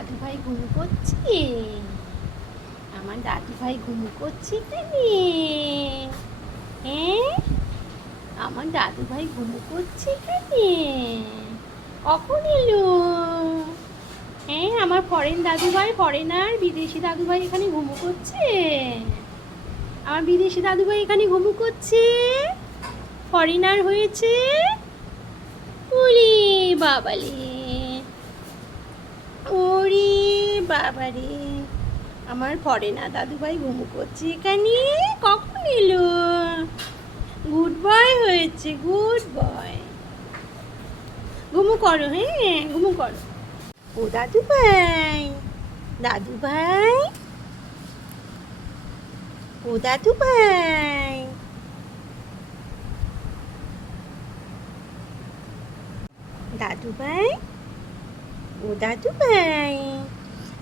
দাদু ভাই ঘুম করছে। আমার দাদু ভাই ঘুম করছে এখানে। হ্যাঁ, আমার দাদু ভাই ঘুম করছে এখানে। কখন এলো? হ্যাঁ, আমার ফরেন দাদু ভাই, ফরেনার বিদেশি দাদু ভাই এখানে ঘুমু করছে। আমার বিদেশি দাদু ভাই এখানে ঘুমু করছে। ফরেনার হয়েছে। ওরে বাবালে, ওরে বাবারে, আমার ফরেনার দাদু ভাই ঘুমু করছে এখানে। কখন এলো? গুড বয় হয়েছে, গুড বয়। ঘুমু করো, হ্যাঁ ঘুমু করো। ও দাদু ভাই, দাদু ভাই, ও দাদু ভাই, দাদু ভাই, ও দাদু ভাই,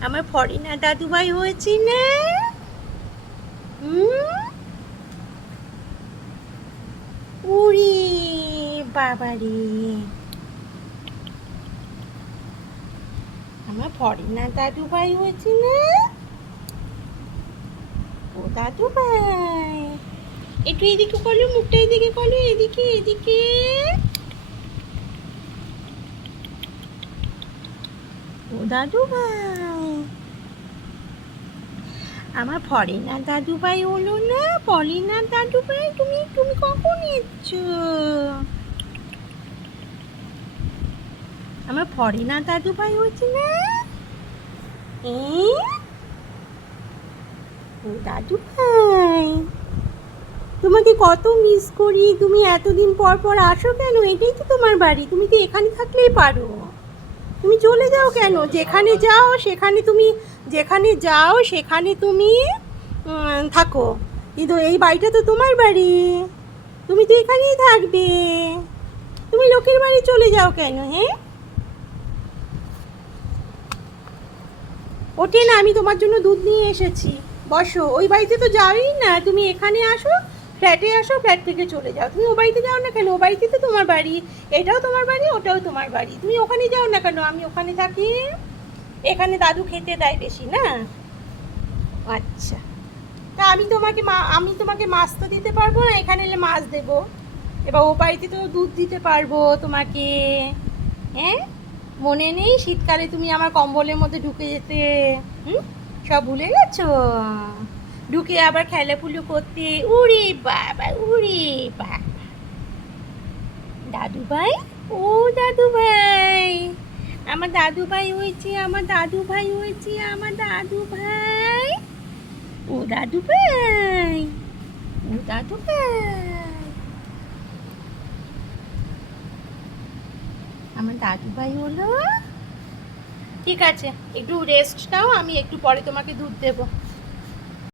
আমার ফরেনার দাদু ভাই হয়েছে না? ওরে বাবারে, আমার ফরেনার দাদু ভাই হয়েছে না? ও দাদু ভাই, একটু এদিকে করলো, মুখটা এদিকে করলো, এদিকে এদিকে। ও দাদু ভাই, আমার ফরেনার দাদু ভাই হলো না? ফরেনার দাদু ভাই, তুমি তুমি কখন এসছো? আমার ফরেনার দাদু ভাই হয়েছে না? ও দাদু ভাই, তোমাকে কত মিস করি। তুমি এতদিন পর পর আসো কেন? এটাই তো তোমার বাড়ি, তুমি তো এখানে থাকলেই পারো। তুমি চলে যাও কেন? যেখানে যাও সেখানে তুমি, যেখানে যাও সেখানে তুমি থাকো, কিন্তু এই বাড়িটা তো তোমার বাড়ি, তুমি তো এখানেই থাকবে। তুমি লোকের বাড়ি চলে যাও কেন? হ্যাঁ, ওঠে না, আমি তোমার জন্য দুধ নিয়ে এসেছি। বসো, ওই বাড়িতে তো যাওই না, তুমি এখানে আসো, ফ্ল্যাটে আসো, ফ্ল্যাট থেকে চলে যাও। তুমি ও বাড়িতে যাও না কেন? ও বাড়িতে তো তোমার বাড়ি, এটাও তোমার বাড়ি, ওটাও তোমার বাড়ি, তুমি ওখানে যাও না কেন? আমি ওখানে থাকি, এখানে দাদু খেতে দেয় বেশি না? আচ্ছা, তা আমি তোমাকে মাছ তো দিতে পারবো না, এখানে এলে মাছ দেবো। এবার ও বাড়িতে তো দুধ দিতে পারবো তোমাকে। হ্যাঁ, মনে নেই শীতকালে তুমি আমার কম্বলের মধ্যে ঢুকে যেতে? হুম, সব ভুলে গেছো? ঢুকে আবার খেলাপুলো করতে। উড়ে বাবা, উড়ে বাবা। দাদু ভাই, ও দাদু ভাই, আমার দাদু ভাই হয়েছে, আমার দাদু ভাই হয়েছে, আমার দাদু ভাই, ও দাদু ভাই, ও দাদু ভাই, আমার দাদু ভাই হলো। ঠিক আছে, একটু রেস্ট নাও, আমি একটু পরে তোমাকে দুধ দেবো।